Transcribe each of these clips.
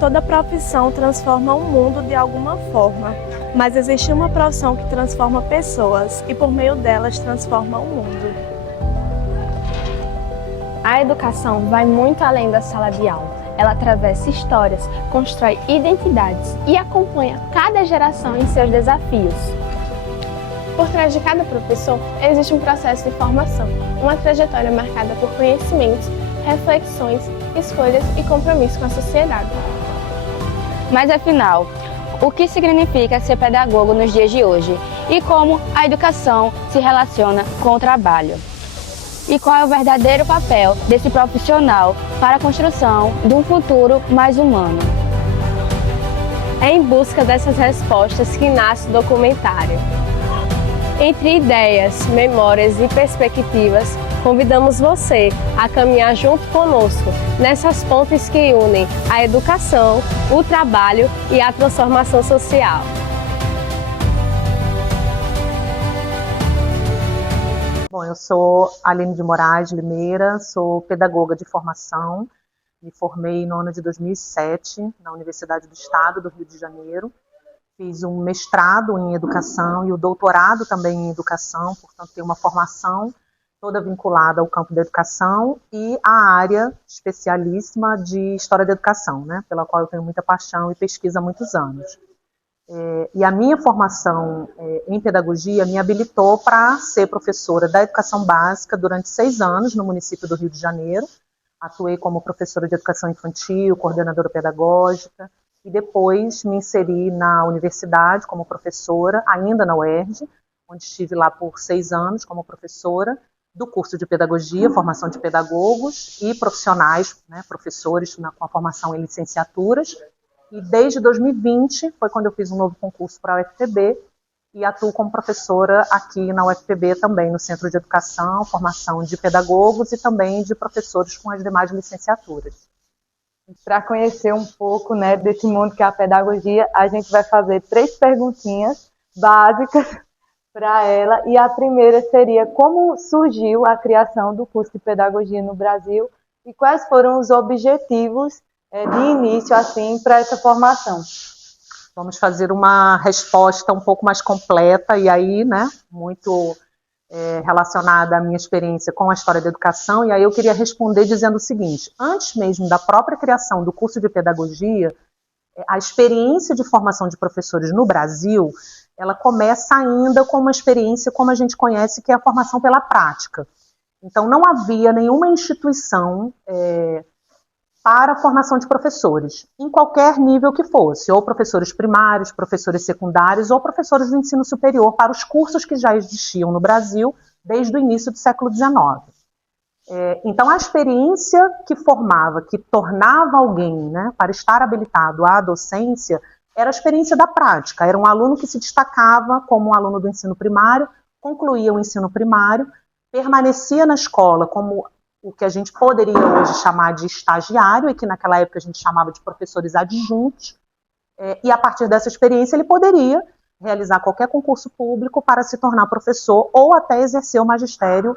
Toda profissão transforma o mundo de alguma forma, mas existe uma profissão que transforma pessoas e por meio delas transforma o mundo. A educação vai muito além da sala de aula. Ela atravessa histórias, constrói identidades e acompanha cada geração em seus desafios. Por trás de cada professor, existe um processo de formação, uma trajetória marcada por conhecimentos, reflexões, escolhas e compromisso com a sociedade. Mas afinal, o que significa ser pedagogo nos dias de hoje? E como a educação se relaciona com o trabalho? E qual é o verdadeiro papel desse profissional para a construção de um futuro mais humano? É em busca dessas respostas que nasce o documentário. Entre ideias, memórias e perspectivas, convidamos você a caminhar junto conosco nessas pontes que unem a educação, o trabalho e a transformação social. Bom, eu sou Aline de Moraes Limeira, sou pedagoga de formação, me formei no ano de 2007 na Universidade do Estado do Rio de Janeiro, fiz um mestrado em educação e o doutorado também em educação, portanto tenho uma formação toda vinculada ao campo da educação e à área especialíssima de História da Educação, né, pela qual eu tenho muita paixão e pesquisa há muitos anos. E a minha formação em pedagogia me habilitou para ser professora da educação básica durante 6 anos no município do Rio de Janeiro. Atuei como professora de educação infantil, coordenadora pedagógica, e depois me inseri na universidade como professora, ainda na UERJ, onde estive lá por 6 anos como professora do curso de pedagogia, formação de pedagogos e profissionais, né, professores com a formação em licenciaturas. E desde 2020 foi quando eu fiz um novo concurso para a UFPB e atuo como professora aqui na UFPB também, no Centro de Educação, formação de pedagogos e também de professores com as demais licenciaturas. Para conhecer um pouco, né, desse mundo que é a pedagogia, a gente vai fazer 3 perguntinhas básicas para ela. E a primeira seria: como surgiu a criação do curso de pedagogia no Brasil e quais foram os objetivos de início assim para essa formação? Vamos fazer uma resposta um pouco mais completa e aí, né, muito relacionada à minha experiência com a história da educação, e aí eu queria responder dizendo o seguinte: antes mesmo da própria criação do curso de pedagogia, a experiência de formação de professores no Brasil, ela começa ainda com uma experiência como a gente conhece, que é a formação pela prática. Então não havia nenhuma instituição para a formação de professores, em qualquer nível que fosse, ou professores primários, professores secundários, ou professores do ensino superior, para os cursos que já existiam no Brasil desde o início do século XIX. Então, a experiência que formava, que tornava alguém, né, para estar habilitado à docência, era a experiência da prática. Era um aluno que se destacava como um aluno do ensino primário, concluía o ensino primário, permanecia na escola como o que a gente poderia hoje chamar de estagiário, e que naquela época a gente chamava de professores adjuntos, e a partir dessa experiência ele poderia realizar qualquer concurso público para se tornar professor ou até exercer o magistério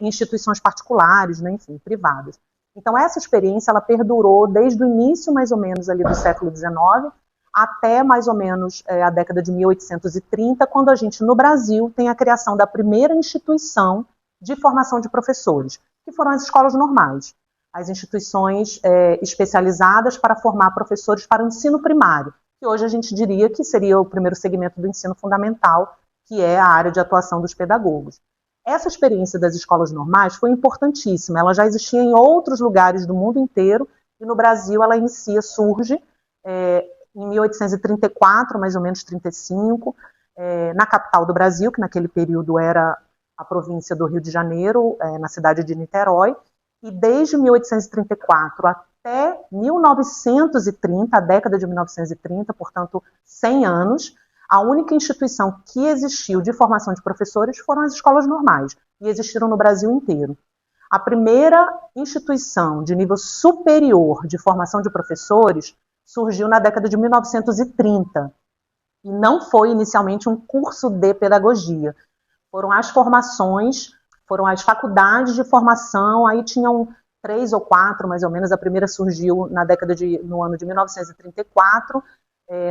em instituições particulares, né, enfim, privadas. Então essa experiência ela perdurou desde o início mais ou menos ali do século XIX até mais ou menos a década de 1830, quando a gente no Brasil tem a criação da primeira instituição de formação de professores, que foram as escolas normais, as instituições especializadas para formar professores para o ensino primário, que hoje a gente diria que seria o primeiro segmento do ensino fundamental, que é a área de atuação dos pedagogos. Essa experiência das escolas normais foi importantíssima, ela já existia em outros lugares do mundo inteiro, e no Brasil ela surge em 1834, mais ou menos 35, na capital do Brasil, que naquele período era a província do Rio de Janeiro, na cidade de Niterói, e desde 1834 até 1930, a década de 1930, portanto 100 anos, a única instituição que existiu de formação de professores foram as escolas normais, e existiram no Brasil inteiro. A primeira instituição de nível superior de formação de professores surgiu na década de 1930, e não foi inicialmente um curso de pedagogia. Foram as formações, foram as faculdades de formação, aí tinham 3 ou 4, mais ou menos. A primeira surgiu no ano de 1934,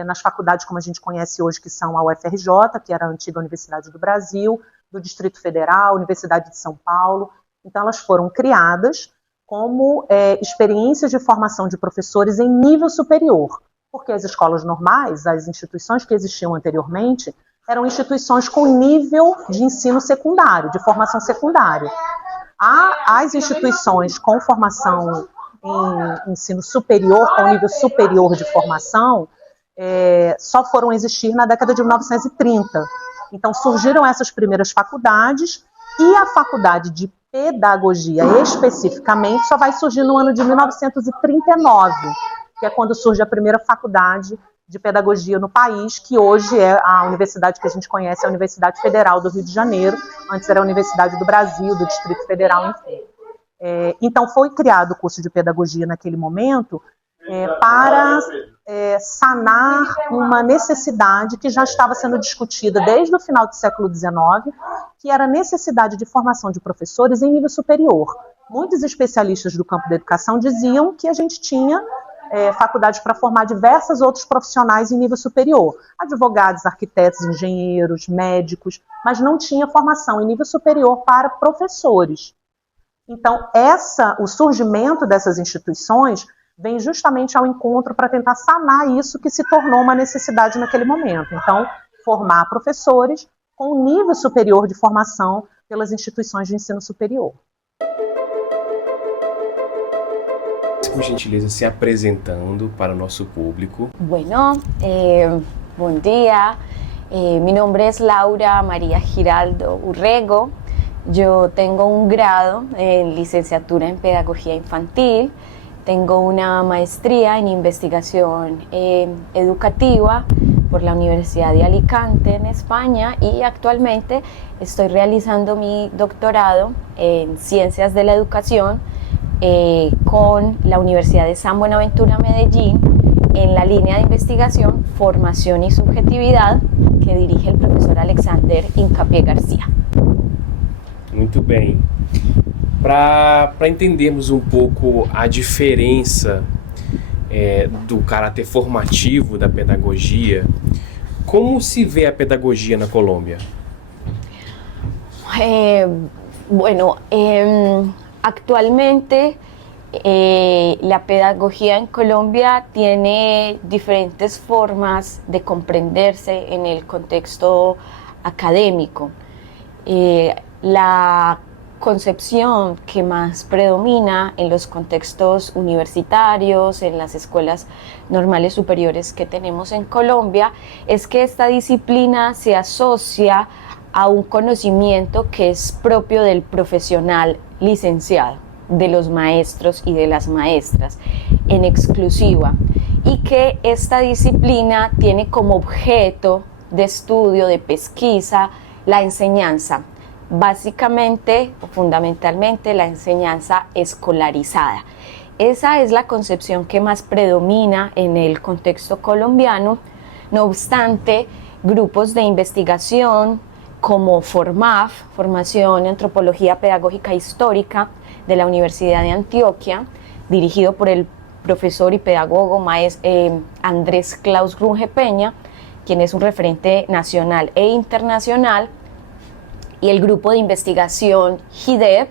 nas faculdades como a gente conhece hoje, que são a UFRJ, que era a antiga Universidade do Brasil, do Distrito Federal, Universidade de São Paulo. Então, elas foram criadas como experiências de formação de professores em nível superior, porque as escolas normais, as instituições que existiam anteriormente, eram instituições com nível de ensino secundário, de formação secundária. As instituições com formação em ensino superior, com nível superior de formação, só foram existir na década de 1930. Então, surgiram essas primeiras faculdades, e a faculdade de pedagogia, especificamente, só vai surgir no ano de 1939, que é quando surge a primeira faculdade de pedagogia no país, que hoje é a universidade que a gente conhece, a Universidade Federal do Rio de Janeiro, antes era a Universidade do Brasil, do Distrito Federal, enfim. Então, foi criado o curso de pedagogia naquele momento para sanar uma necessidade que já estava sendo discutida desde o final do século XIX, que era a necessidade de formação de professores em nível superior. Muitos especialistas do campo da educação diziam que a gente tinha faculdades para formar diversos outros profissionais em nível superior, advogados, arquitetos, engenheiros, médicos, mas não tinha formação em nível superior para professores. Então, o surgimento dessas instituições vem justamente ao encontro para tentar sanar isso que se tornou uma necessidade naquele momento. Então, formar professores com nível superior de formação pelas instituições de ensino superior. Por gentileza, se apresentando para o nosso público. Bueno, buen día. Mi nombre es Laura María Giraldo Urrego. Yo tengo un grado en licenciatura en Pedagogía Infantil. Tengo una maestría en investigación educativa por la Universidad de Alicante en España, y actualmente estoy realizando mi doctorado en Ciencias de la Educación con la Universidad de San Buenaventura Medellín en la línea de investigación Formación y Subjetividad, que dirige el profesor Alexander Incapié García. Muito bem. Para entendermos um pouco a diferença do caráter formativo da pedagogia, como se vê a pedagogia na Colômbia? Actualmente la pedagogía en Colombia tiene diferentes formas de comprenderse en el contexto académico. La concepción que más predomina en los contextos universitarios, en las escuelas normales superiores que tenemos en Colombia, es que esta disciplina se asocia a un conocimiento que es propio del profesional licenciado, de los maestros y de las maestras, en exclusiva, y que esta disciplina tiene como objeto de estudio, de pesquisa, la enseñanza, básicamente o fundamentalmente la enseñanza escolarizada. Esa es la concepción que más predomina en el contexto colombiano. No obstante, grupos de investigación como FORMAF, Formación en Antropología Pedagógica Histórica de la Universidad de Antioquia, dirigido por el profesor y pedagogo Andrés Klaus Grunge Peña, quien es un referente nacional e internacional, y el grupo de investigación GIDEP,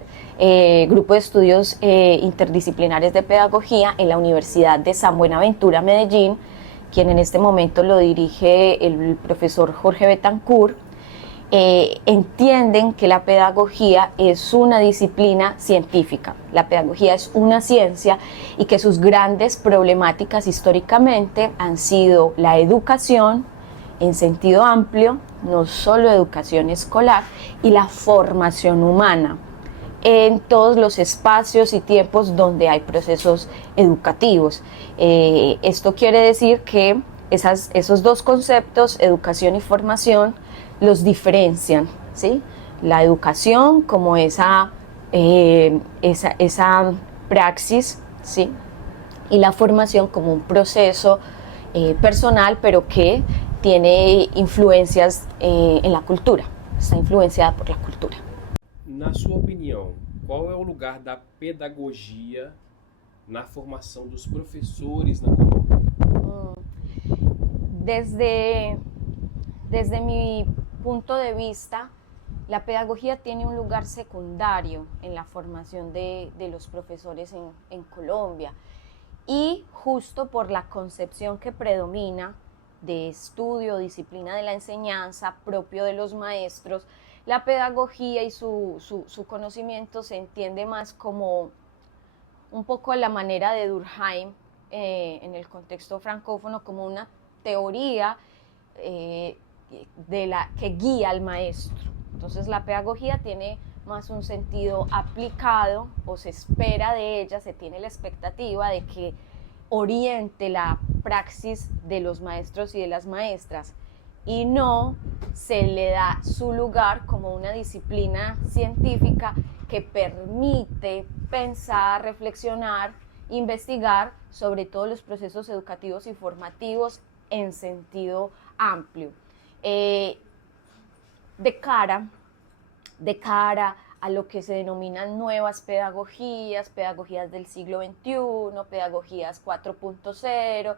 Grupo de Estudios Interdisciplinares de Pedagogía en la Universidad de San Buenaventura Medellín, quien en este momento lo dirige el profesor Jorge Betancourt, entienden que la pedagogía es una disciplina científica, la pedagogía es una ciencia, y que sus grandes problemáticas históricamente han sido la educación en sentido amplio, no solo educación escolar, y la formación humana en todos los espacios y tiempos donde hay procesos educativos. Esto quiere decir que esos dos conceptos, educación y formación, los diferencian, ¿sí? La educación como esa praxis, ¿sí? Y la formación como un proceso personal, pero que tiene influencias en la cultura, está influenciada por la cultura. Na sua opinião, qual é o lugar da pedagogia na formação dos profesores na Colômbia? Desde mi punto de vista, la pedagogía tiene un lugar secundario en la formación de los profesores en Colombia, y justo por la concepción que predomina de estudio, disciplina de la enseñanza propio de los maestros, la pedagogía y su conocimiento se entiende más como un poco a la manera de Durkheim en el contexto francófono, como una teoría que guía al maestro. Entonces la pedagogía tiene más un sentido aplicado, o se espera de ella, se tiene la expectativa de que oriente la praxis de los maestros y de las maestras, y no se le da su lugar como una disciplina científica que permite pensar, reflexionar, investigar sobre todos los procesos educativos y formativos en sentido amplio. De cara a lo que se denominan nuevas pedagogías, pedagogías del siglo XXI, pedagogías 4.0,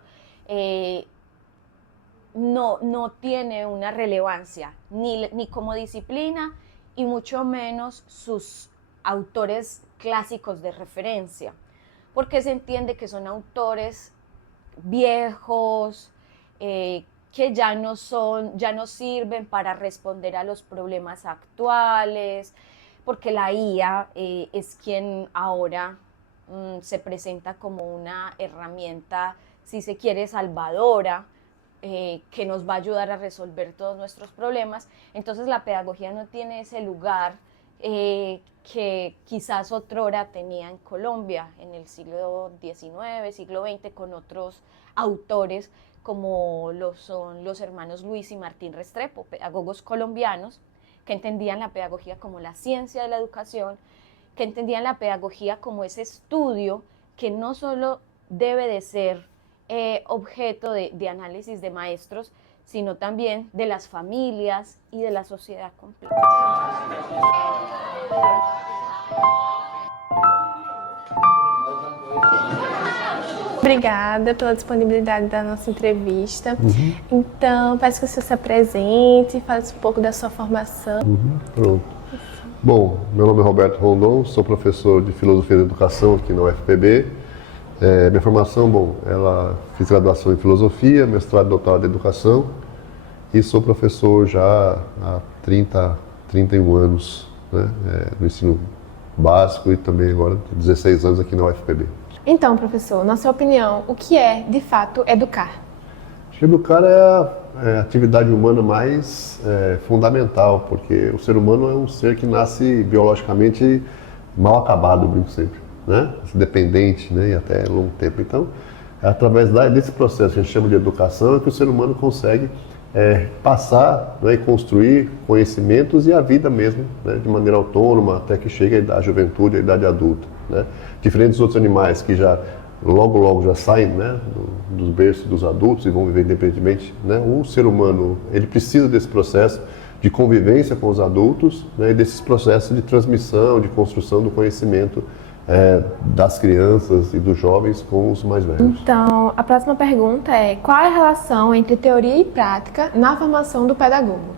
no tiene una relevancia ni como disciplina, y mucho menos sus autores clásicos de referencia, porque se entiende que son autores viejos, que ya no sirven para responder a los problemas actuales, porque la IA es quien ahora se presenta como una herramienta, si se quiere, salvadora, que nos va a ayudar a resolver todos nuestros problemas. Entonces la pedagogía no tiene ese lugar que quizás otrora tenía en Colombia en el siglo XIX, siglo XX, con otros autores como son los hermanos Luis y Martín Restrepo, pedagogos colombianos, que entendían la pedagogía como la ciencia de la educación, que entendían la pedagogía como ese estudio que no solo debe de ser objeto de análisis de maestros, sino también de las familias y de la sociedad completa. Obrigada pela disponibilidade da nossa entrevista. Então, peço que você se apresente, fale um pouco da sua formação. Pronto. Bom, meu nome é Roberto Rondon, sou professor de Filosofia da Educação aqui na UFPB. Minha formação, fiz graduação em Filosofia, mestrado e doutorado em Educação, e sou professor já há 31 anos, né, no ensino básico, e também agora 16 anos aqui na UFPB. Então, professor, na sua opinião, o que é, de fato, educar? Acho que educar é a atividade humana mais fundamental, porque o ser humano é um ser que nasce biologicamente mal acabado, eu brinco sempre, né? Dependente, né? E até longo tempo. Então, é através desse processo que a gente chama de educação é que o ser humano consegue passar, né, e construir conhecimentos e a vida mesmo, né, de maneira autônoma, até que chegue à juventude, à idade adulta, né? Diferente dos outros animais que já logo já saem, né, dos berços dos adultos e vão viver independentemente, né? O ser humano, ele precisa desse processo de convivência com os adultos, né, e desses processos de transmissão, de construção do conhecimento das crianças e dos jovens com os mais velhos. Então, a próxima pergunta é: qual é a relação entre teoria e prática na formação do pedagogo?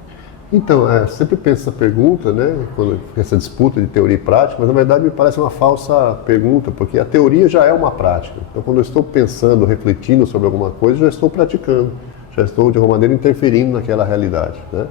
Então, sempre penso essa pergunta, né, quando essa disputa de teoria e prática, mas na verdade me parece uma falsa pergunta, porque a teoria já é uma prática. Então, quando eu estou pensando, refletindo sobre alguma coisa, já estou praticando, já estou de alguma maneira interferindo naquela realidade, né?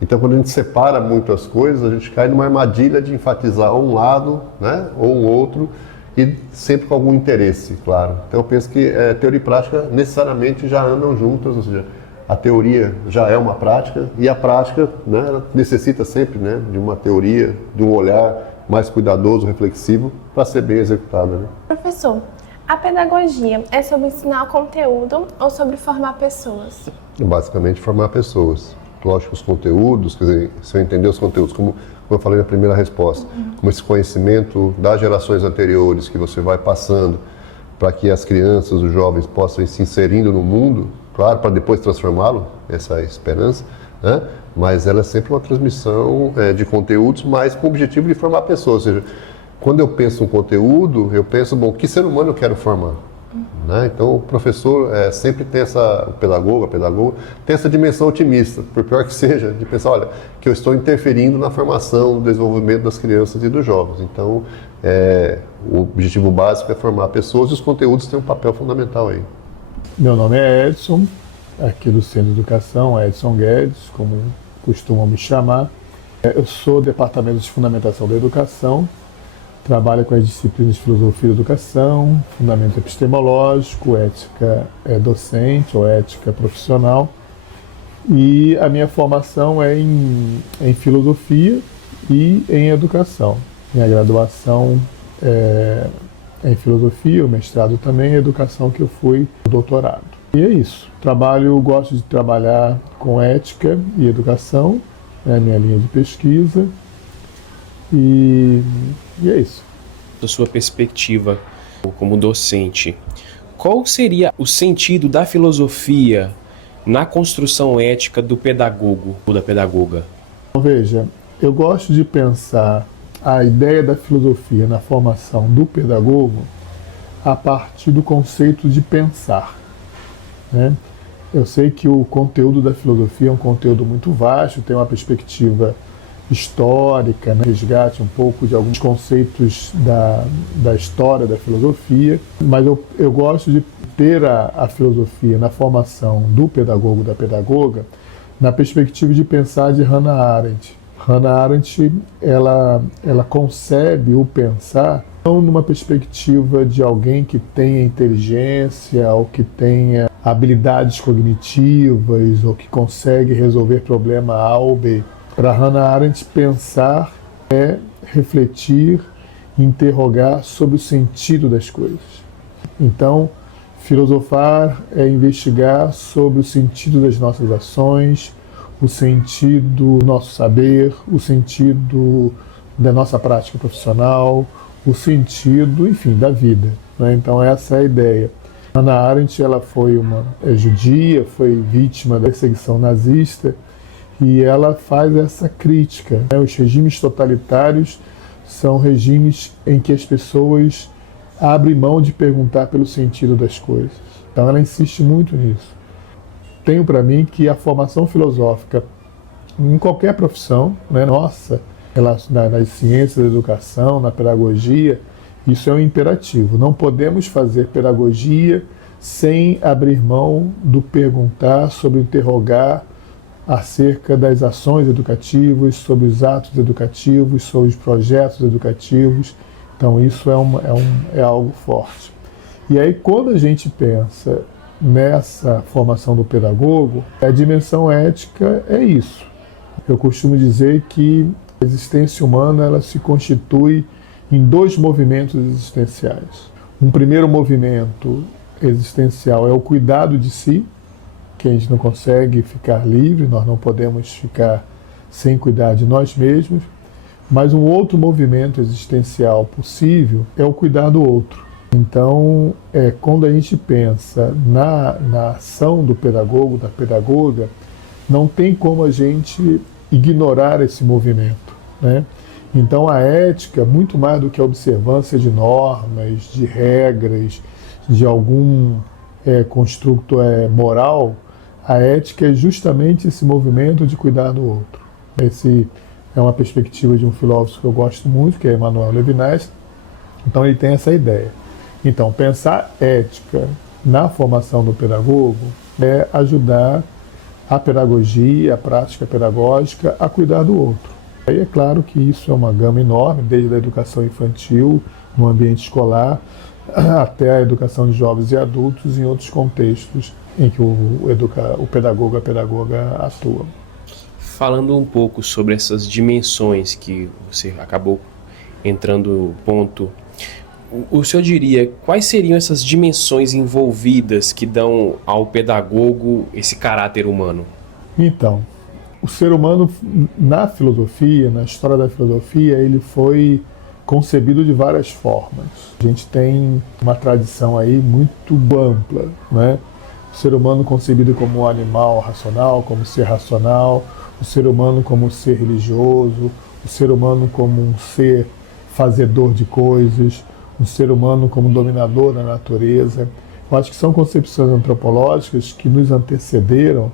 Então, quando a gente separa muito as coisas, a gente cai numa armadilha de enfatizar um lado, né, ou um outro, e sempre com algum interesse, claro. Então, eu penso que teoria e prática necessariamente já andam juntas, ou seja, a teoria já é uma prática e a prática, né, ela necessita sempre, né, de uma teoria, de um olhar mais cuidadoso, reflexivo, para ser bem executada, né? Professor, a pedagogia é sobre ensinar conteúdo ou sobre formar pessoas? Basicamente, formar pessoas. Lógico, os conteúdos, quer dizer, se eu entender os conteúdos, como eu falei na primeira resposta, como esse conhecimento das gerações anteriores que você vai passando para que as crianças, os jovens possam ir se inserindo no mundo, claro, para depois transformá-lo, essa é a esperança, né? Mas ela é sempre uma transmissão de conteúdos, mas com o objetivo de formar pessoas, ou seja, quando eu penso um conteúdo, eu penso, bom, que ser humano eu quero formar? Né? Então o professor sempre tem o pedagogo, a pedagoga, tem essa dimensão otimista, por pior que seja, de pensar, olha, que eu estou interferindo na formação, no desenvolvimento das crianças e dos jovens. Então o objetivo básico é formar pessoas e os conteúdos têm um papel fundamental aí. Meu nome é Edson, aqui do Centro de Educação, Edson Guedes, como costumam me chamar. Eu sou do Departamento de Fundamentação da Educação, trabalho com as disciplinas de Filosofia da Educação, Fundamento Epistemológico, Ética Docente ou Ética Profissional. E a minha formação é em Filosofia e em Educação. Minha graduação é em Filosofia, o mestrado também, em Educação que eu fui o doutorado. E é isso. Gosto de trabalhar com Ética e Educação, é a minha linha de pesquisa. E é isso. Da sua perspectiva como docente, qual seria o sentido da filosofia na construção ética do pedagogo ou da pedagoga? Então, veja, eu gosto de pensar a ideia da filosofia na formação do pedagogo a partir do conceito de pensar, né? Eu sei que o conteúdo da filosofia é um conteúdo muito vasto, tem uma perspectiva histórica, né? Resgate um pouco de alguns conceitos da história da filosofia, mas eu gosto de ter a filosofia na formação do pedagogo, da pedagoga, na perspectiva de pensar de Hannah Arendt. Hannah Arendt, ela concebe o pensar não numa perspectiva de alguém que tenha inteligência ou que tenha habilidades cognitivas ou que consegue resolver problema A ou B. Para Hannah Arendt, pensar é refletir, interrogar sobre o sentido das coisas. Então, filosofar é investigar sobre o sentido das nossas ações, o sentido do nosso saber, o sentido da nossa prática profissional, o sentido, enfim, da vida, né? Então essa é a ideia. Hannah Arendt, ela foi uma judia, foi vítima da perseguição nazista e ela faz essa crítica, né? Os regimes totalitários são regimes em que as pessoas abrem mão de perguntar pelo sentido das coisas. Então ela insiste muito nisso. Tenho para mim que a formação filosófica em qualquer profissão, né, nossa, nas ciências da educação, na pedagogia, isso é um imperativo. Não podemos fazer pedagogia sem abrir mão do perguntar, sobre interrogar acerca das ações educativas, sobre os atos educativos, sobre os projetos educativos. Então isso é algo forte. E aí quando a gente pensa nessa formação do pedagogo, a dimensão ética é isso. Eu costumo dizer que a existência humana ela se constitui em dois movimentos existenciais. Um primeiro movimento existencial é o cuidado de si, que a gente não consegue ficar livre, nós não podemos ficar sem cuidar de nós mesmos, mas um outro movimento existencial possível é o cuidar do outro. Então, quando a gente pensa na ação do pedagogo, da pedagoga, não tem como a gente ignorar esse movimento, né? Então, a ética, muito mais do que a observância de normas, de regras, de algum construto moral, a ética é justamente esse movimento de cuidar do outro. Esse é uma perspectiva de um filósofo que eu gosto muito, que é Emmanuel Levinas. Então, ele tem essa ideia. Então, pensar ética na formação do pedagogo é ajudar a pedagogia, a prática pedagógica a cuidar do outro. Aí é claro que isso é uma gama enorme, desde a educação infantil, no ambiente escolar, até a educação de jovens e adultos em outros contextos em que o pedagogo, a pedagoga atua. Falando um pouco sobre essas dimensões que você acabou entrando no ponto, o senhor diria quais seriam essas dimensões envolvidas que dão ao pedagogo esse caráter humano? Então, o ser humano na filosofia, na história da filosofia, ele foi concebido de várias formas. A gente tem uma tradição aí muito ampla, né? O ser humano concebido como um animal racional, como ser racional, o ser humano como um ser religioso, o ser humano como um ser fazedor de coisas, um ser humano como dominador da natureza. Eu acho que são concepções antropológicas que nos antecederam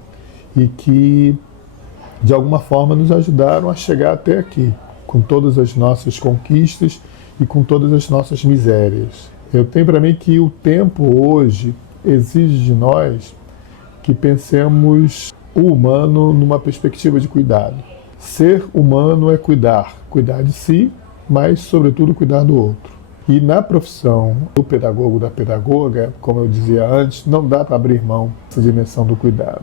e que, de alguma forma, nos ajudaram a chegar até aqui, com todas as nossas conquistas e com todas as nossas misérias. Eu tenho para mim que o tempo hoje exige de nós que pensemos o humano numa perspectiva de cuidado. Ser humano é cuidar de si, mas, sobretudo, cuidar do outro. E na profissão do pedagogo, da pedagoga, como eu dizia antes, não dá para abrir mão dessa dimensão do cuidado.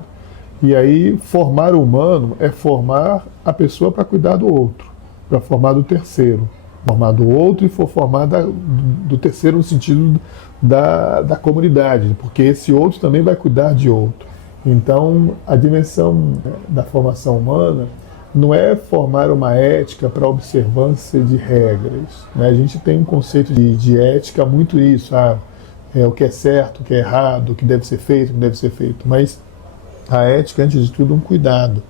E aí, formar o humano é formar a pessoa para cuidar do outro, para formar do terceiro. Formar do outro e for formar do terceiro no sentido da comunidade, porque esse outro também vai cuidar de outro. Então, a dimensão da formação humana não é formar uma ética para observância de regras, né? A gente tem um conceito de ética muito isso, o que é certo, o que é errado, o que deve ser feito, o que não deve ser feito. Mas a ética, antes de tudo, é um cuidado.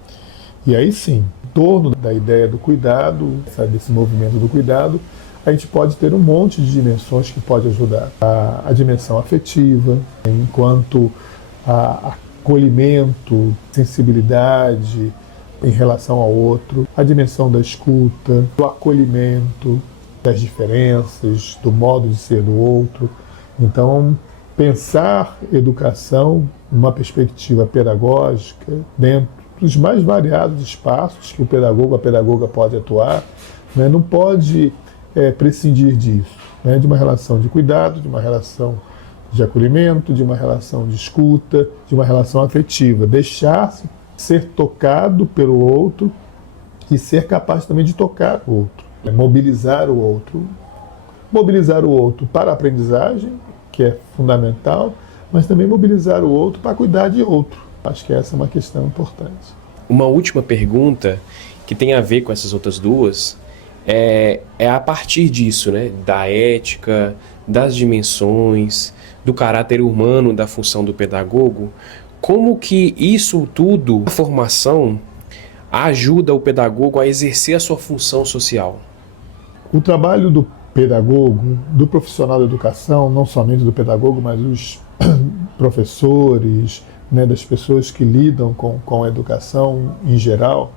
E aí sim, em torno da ideia do cuidado, desse movimento do cuidado, a gente pode ter um monte de dimensões que pode ajudar. A dimensão afetiva, enquanto acolhimento, sensibilidade em relação ao outro, a dimensão da escuta, do acolhimento das diferenças, do modo de ser do outro. Então, pensar educação numa perspectiva pedagógica dentro dos mais variados espaços que o pedagogo, a pedagoga pode atuar, né, não pode prescindir disso, né, de uma relação de cuidado, de uma relação de acolhimento, de uma relação de escuta, de uma relação afetiva. Deixar-se ser tocado pelo outro e ser capaz também de tocar o outro. Mobilizar o outro. Mobilizar o outro para a aprendizagem, que é fundamental, mas também mobilizar o outro para cuidar de outro. Acho que essa é uma questão importante. Uma última pergunta que tem a ver com essas outras duas é a partir disso, né? Da ética, das dimensões, do caráter humano da função do pedagogo. Como que isso tudo, a formação, ajuda o pedagogo a exercer a sua função social? O trabalho do pedagogo, do profissional da educação, não somente do pedagogo, mas dos professores, né, das pessoas que lidam com a educação em geral,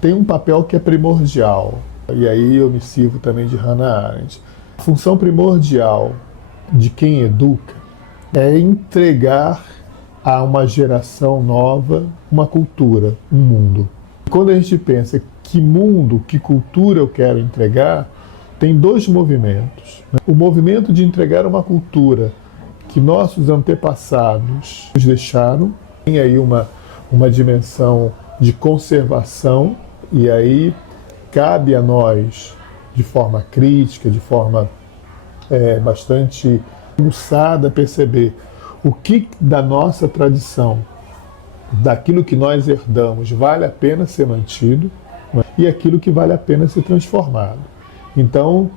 tem um papel que é primordial. E aí eu me sirvo também de Hannah Arendt. A função primordial de quem educa é entregar a uma geração nova uma cultura, um mundo. Quando a gente pensa que mundo, que cultura eu quero entregar, tem dois movimentos. O movimento de entregar uma cultura que nossos antepassados nos deixaram, tem aí uma dimensão de conservação, e aí cabe a nós, de forma crítica, de forma bastante aguçada, perceber o que da nossa tradição, daquilo que nós herdamos, vale a pena ser mantido, né? E aquilo que vale a pena ser transformado. Então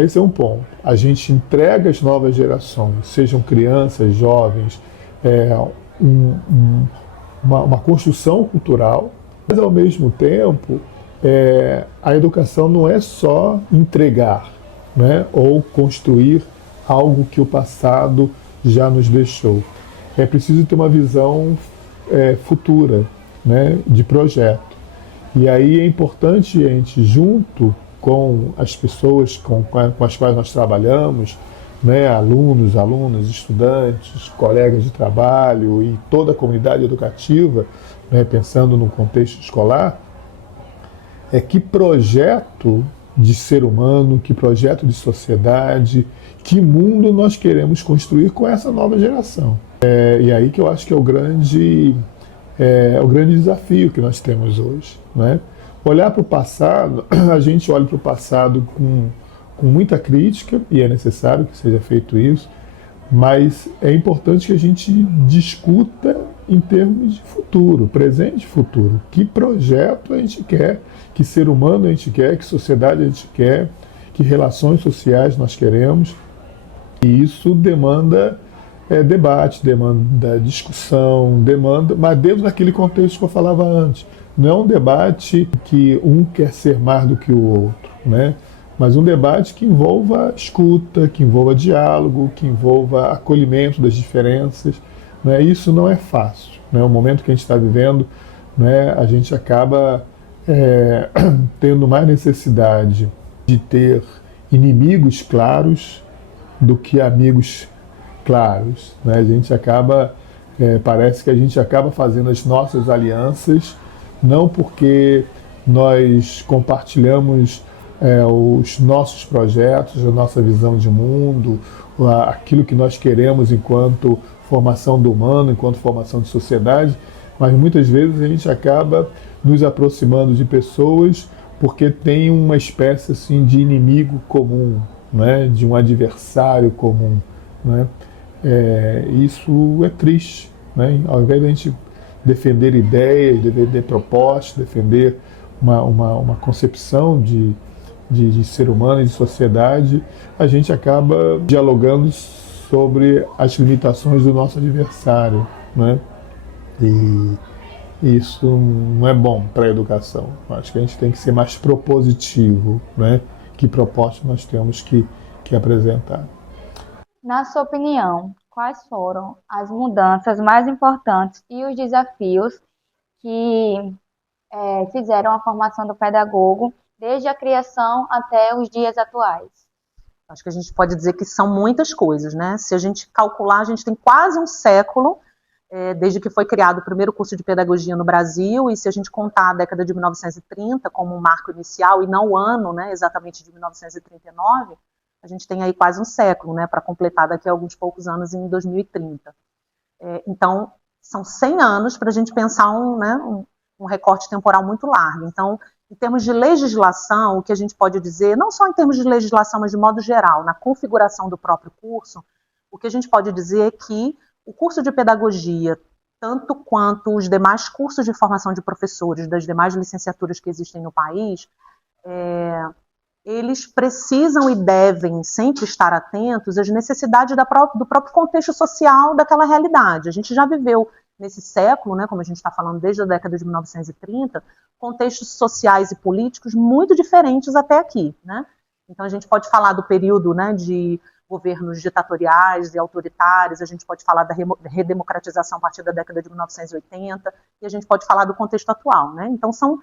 esse é um ponto. A gente entrega às novas gerações, sejam crianças, jovens, uma construção cultural, mas ao mesmo tempo a educação não é só entregar, né, ou construir algo que o passado já nos deixou. É preciso ter uma visão futura, né, de projeto. E aí é importante a gente, junto com as pessoas com as quais nós trabalhamos, né, alunos, alunas, estudantes, colegas de trabalho e toda a comunidade educativa, né, pensando no contexto escolar, que projeto de ser humano, que projeto de sociedade, que mundo nós queremos construir com essa nova geração. E aí que eu acho que é o grande desafio que nós temos hoje, né? Olhar para o passado, a gente olha para o passado com muita crítica, e é necessário que seja feito isso, mas é importante que a gente discuta em termos de futuro, presente e futuro. Que projeto a gente quer, que ser humano a gente quer, que sociedade a gente quer, que relações sociais nós queremos. E isso demanda debate, demanda discussão, mas dentro daquele contexto que eu falava antes. Não é um debate que um quer ser mais do que o outro, né? mas um debate que envolva escuta, que envolva diálogo, que envolva acolhimento das diferenças. Né? Isso não é fácil. Né? O momento que a gente está vivendo, né, a gente acaba tendo mais necessidade de ter inimigos claros do que amigos claros. Né? A gente acaba, parece que a gente acaba fazendo as nossas alianças, não porque nós compartilhamos os nossos projetos, a nossa visão de mundo, aquilo que nós queremos enquanto formação do humano, enquanto formação de sociedade, mas muitas vezes a gente acaba nos aproximando de pessoas porque tem uma espécie assim, de inimigo comum, né? De um adversário comum. Né? Isso é triste. Né? Ao invés de a gente defender ideias, defender propostas, defender uma concepção de ser humano e de sociedade, a gente acaba dialogando sobre as limitações do nosso adversário, né? E isso não é bom para a educação. Acho que a gente tem que ser mais propositivo, né? Que propostas nós temos que apresentar. Na sua opinião, quais foram as mudanças mais importantes e os desafios que fizeram a formação do pedagogo desde a criação até os dias atuais? Acho que a gente pode dizer que são muitas coisas, né? Se a gente calcular, a gente tem quase um século desde que foi criado o primeiro curso de pedagogia no Brasil, e se a gente contar a década de 1930 como um marco inicial, e não o ano, né, exatamente de 1939, a gente tem aí quase um século, né, para completar daqui a alguns poucos anos em 2030. Então, são 100 anos para a gente pensar um recorte temporal muito largo. Então, em termos de legislação, o que a gente pode dizer, não só em termos de legislação, mas de modo geral, na configuração do próprio curso, o que a gente pode dizer é que o curso de pedagogia, tanto quanto os demais cursos de formação de professores das demais licenciaturas que existem no país, eles precisam e devem sempre estar atentos às necessidades do próprio contexto social daquela realidade. A gente já viveu nesse século, né, como a gente está falando desde a década de 1930, contextos sociais e políticos muito diferentes até aqui. Né? Então a gente pode falar do período, né, de governos ditatoriais e autoritários, a gente pode falar da redemocratização a partir da década de 1980, e a gente pode falar do contexto atual. Né? Então são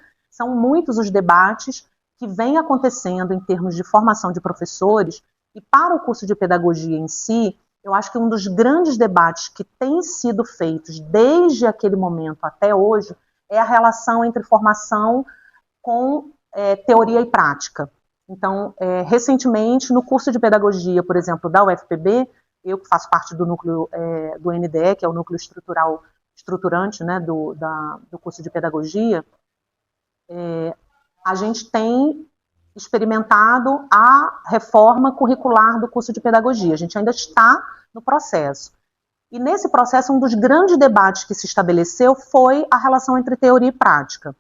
muitos os debates que vêm acontecendo em termos de formação de professores, e para o curso de pedagogia em si, eu acho que um dos grandes debates que têm sido feitos desde aquele momento até hoje é a relação entre formação com teoria e prática. Então, recentemente, no curso de pedagogia, por exemplo, da UFPB, eu que faço parte do núcleo do NDE, que é o núcleo estruturante, né, do curso de pedagogia, a gente tem experimentado a reforma curricular do curso de pedagogia. A gente ainda está no processo. E nesse processo, um dos grandes debates que se estabeleceu foi a relação entre teoria e prática.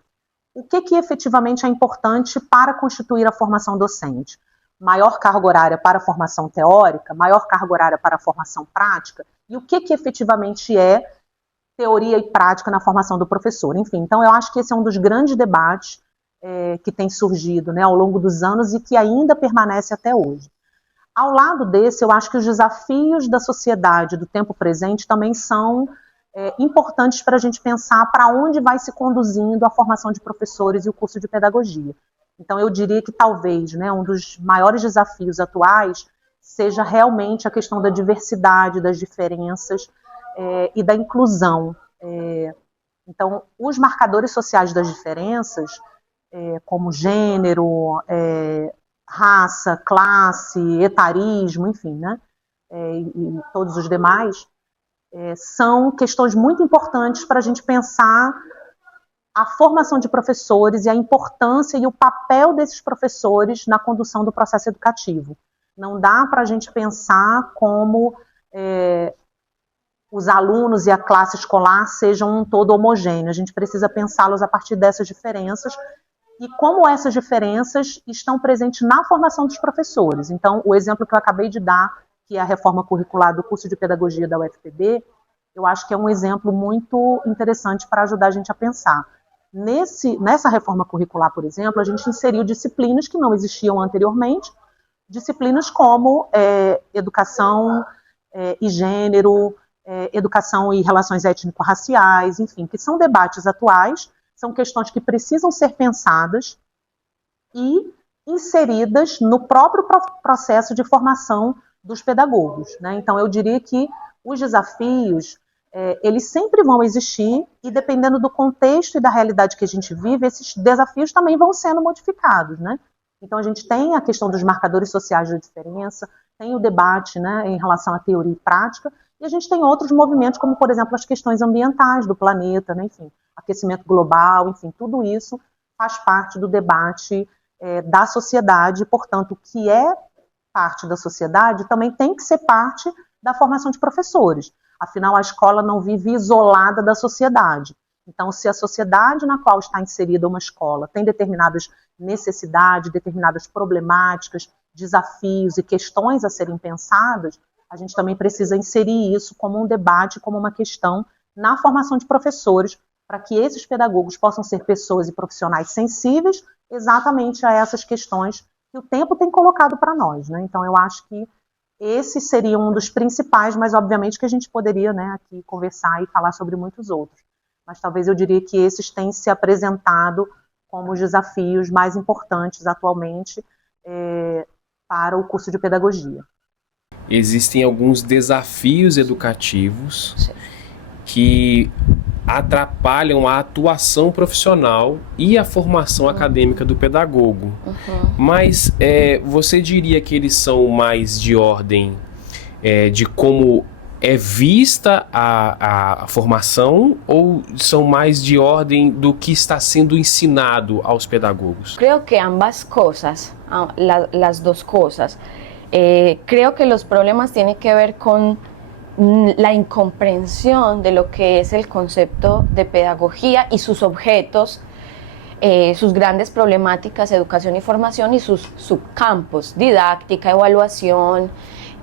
O que efetivamente é importante para constituir a formação docente? Maior carga horária para a formação teórica, maior carga horária para a formação prática, e o que efetivamente é teoria e prática na formação do professor? Enfim, então eu acho que esse é um dos grandes debates que tem surgido, né, ao longo dos anos e que ainda permanece até hoje. Ao lado desse, eu acho que os desafios da sociedade do tempo presente também são importantes para a gente pensar para onde vai se conduzindo a formação de professores e o curso de pedagogia. Então, eu diria que talvez, né, um dos maiores desafios atuais seja realmente a questão da diversidade, das diferenças e da inclusão. Então, os marcadores sociais das diferenças, como gênero, raça, classe, etarismo, enfim, né, e todos os demais, são questões muito importantes para a gente pensar a formação de professores e a importância e o papel desses professores na condução do processo educativo. Não dá para a gente pensar como os alunos e a classe escolar sejam um todo homogêneo. A gente precisa pensá-los a partir dessas diferenças e como essas diferenças estão presentes na formação dos professores. Então, o exemplo que eu acabei de dar, que é a reforma curricular do curso de pedagogia da UFPB, eu acho que é um exemplo muito interessante para ajudar a gente a pensar. Nessa reforma curricular, por exemplo, a gente inseriu disciplinas que não existiam anteriormente, disciplinas como educação e gênero, educação e relações étnico-raciais, enfim, que são debates atuais, são questões que precisam ser pensadas e inseridas no próprio processo de formação dos pedagogos, né? Então, eu diria que os desafios, eles sempre vão existir e, dependendo do contexto e da realidade que a gente vive, esses desafios também vão sendo modificados, né? Então, a gente tem a questão dos marcadores sociais da diferença, tem o debate, né, em relação à teoria e prática, e a gente tem outros movimentos, como, por exemplo, as questões ambientais do planeta, né, enfim, aquecimento global, enfim, tudo isso faz parte do debate da sociedade, portanto, o que é parte da sociedade também tem que ser parte da formação de professores. Afinal, a escola não vive isolada da sociedade. Então, se a sociedade na qual está inserida uma escola tem determinadas necessidades, determinadas problemáticas, desafios e questões a serem pensadas, a gente também precisa inserir isso como um debate, como uma questão na formação de professores, para que esses pedagogos possam ser pessoas e profissionais sensíveis exatamente a essas questões que o tempo tem colocado para nós, né? Então, eu acho que esse seria um dos principais, mas obviamente que a gente poderia, né, aqui conversar e falar sobre muitos outros. Mas talvez eu diria que esses têm se apresentado como os desafios mais importantes atualmente para o curso de pedagogia. Existem alguns desafios educativos que atrapalham a atuação profissional e a formação acadêmica do pedagogo. Mas você diria que eles são mais de ordem de como é vista a formação, ou são mais de ordem do que está sendo ensinado aos pedagogos? Creo que ambas cosas, las dos cosas. Creo que los problemas tienen que ver con la incomprensión de lo que es el concepto de pedagogía y sus objetos, sus grandes problemáticas, educación y formación, y sus subcampos, didáctica, evaluación,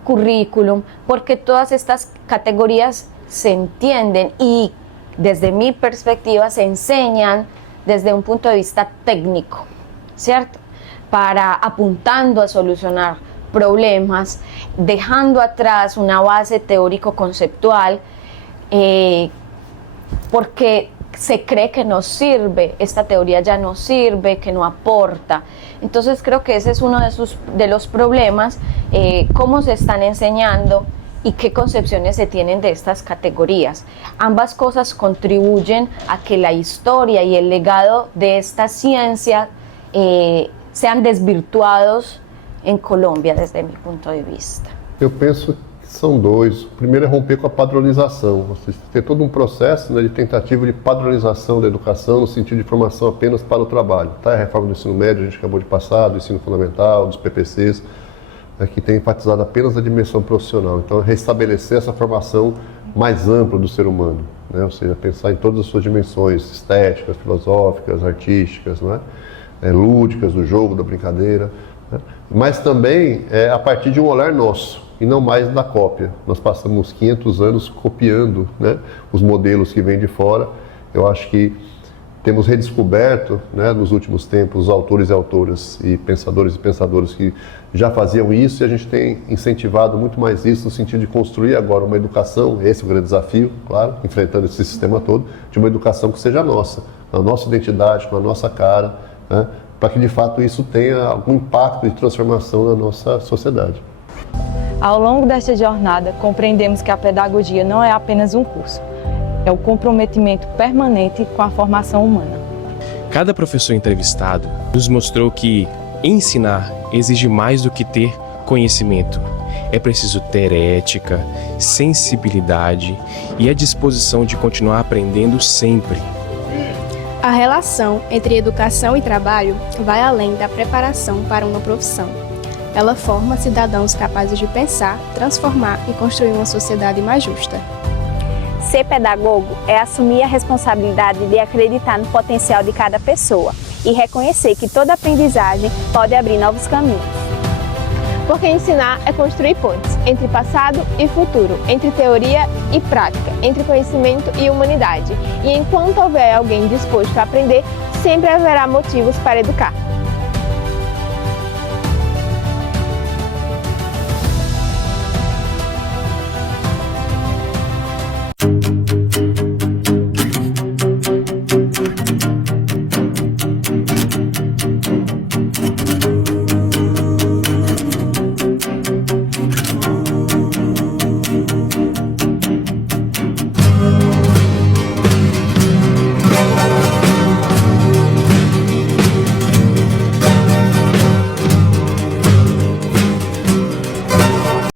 currículum, porque todas estas categorías se entienden y desde mi perspectiva se enseñan desde un punto de vista técnico, ¿cierto? Apuntando a solucionar problemas, dejando atrás una base teórico-conceptual, porque se cree que no sirve, esta teoría ya no sirve, que no aporta. Entonces creo que ese es uno de los problemas, cómo se están enseñando y qué concepciones se tienen de estas categorías. Ambas cosas contribuyen a que la historia y el legado de esta ciencia sean desvirtuados em Colômbia, desde meu ponto de vista. Eu penso que são dois. O primeiro é romper com a padronização. Você tem todo um processo, né, de tentativa de padronização da educação no sentido de formação apenas para o trabalho. Tá? A reforma do ensino médio, a gente acabou de passar, do ensino fundamental, dos PPCs, que tem enfatizado apenas a dimensão profissional. Então, restabelecer essa formação mais ampla do ser humano, né? Ou seja, pensar em todas as suas dimensões estéticas, filosóficas, artísticas, né? Lúdicas, do jogo, da brincadeira, né? Mas também a partir de um olhar nosso e não mais da cópia. Nós passamos 500 anos copiando, né, os modelos que vêm de fora. Eu acho que temos redescoberto, né, nos últimos tempos, os autores e autoras e pensadoras que já faziam isso, e a gente tem incentivado muito mais isso no sentido de construir agora uma educação, esse é o grande desafio, claro, enfrentando esse sistema todo, de uma educação que seja nossa, com a nossa identidade, com a nossa cara, né, para que de fato isso tenha algum impacto de transformação na nossa sociedade. Ao longo desta jornada, compreendemos que a pedagogia não é apenas um curso, é o comprometimento permanente com a formação humana. Cada professor entrevistado nos mostrou que ensinar exige mais do que ter conhecimento. É preciso ter ética, sensibilidade e a disposição de continuar aprendendo sempre. A relação entre educação e trabalho vai além da preparação para uma profissão. Ela forma cidadãos capazes de pensar, transformar e construir uma sociedade mais justa. Ser pedagogo é assumir a responsabilidade de acreditar no potencial de cada pessoa e reconhecer que toda aprendizagem pode abrir novos caminhos. Porque ensinar é construir pontes entre passado e futuro, entre teoria e prática, entre conhecimento e humanidade. E enquanto houver alguém disposto a aprender, sempre haverá motivos para educar.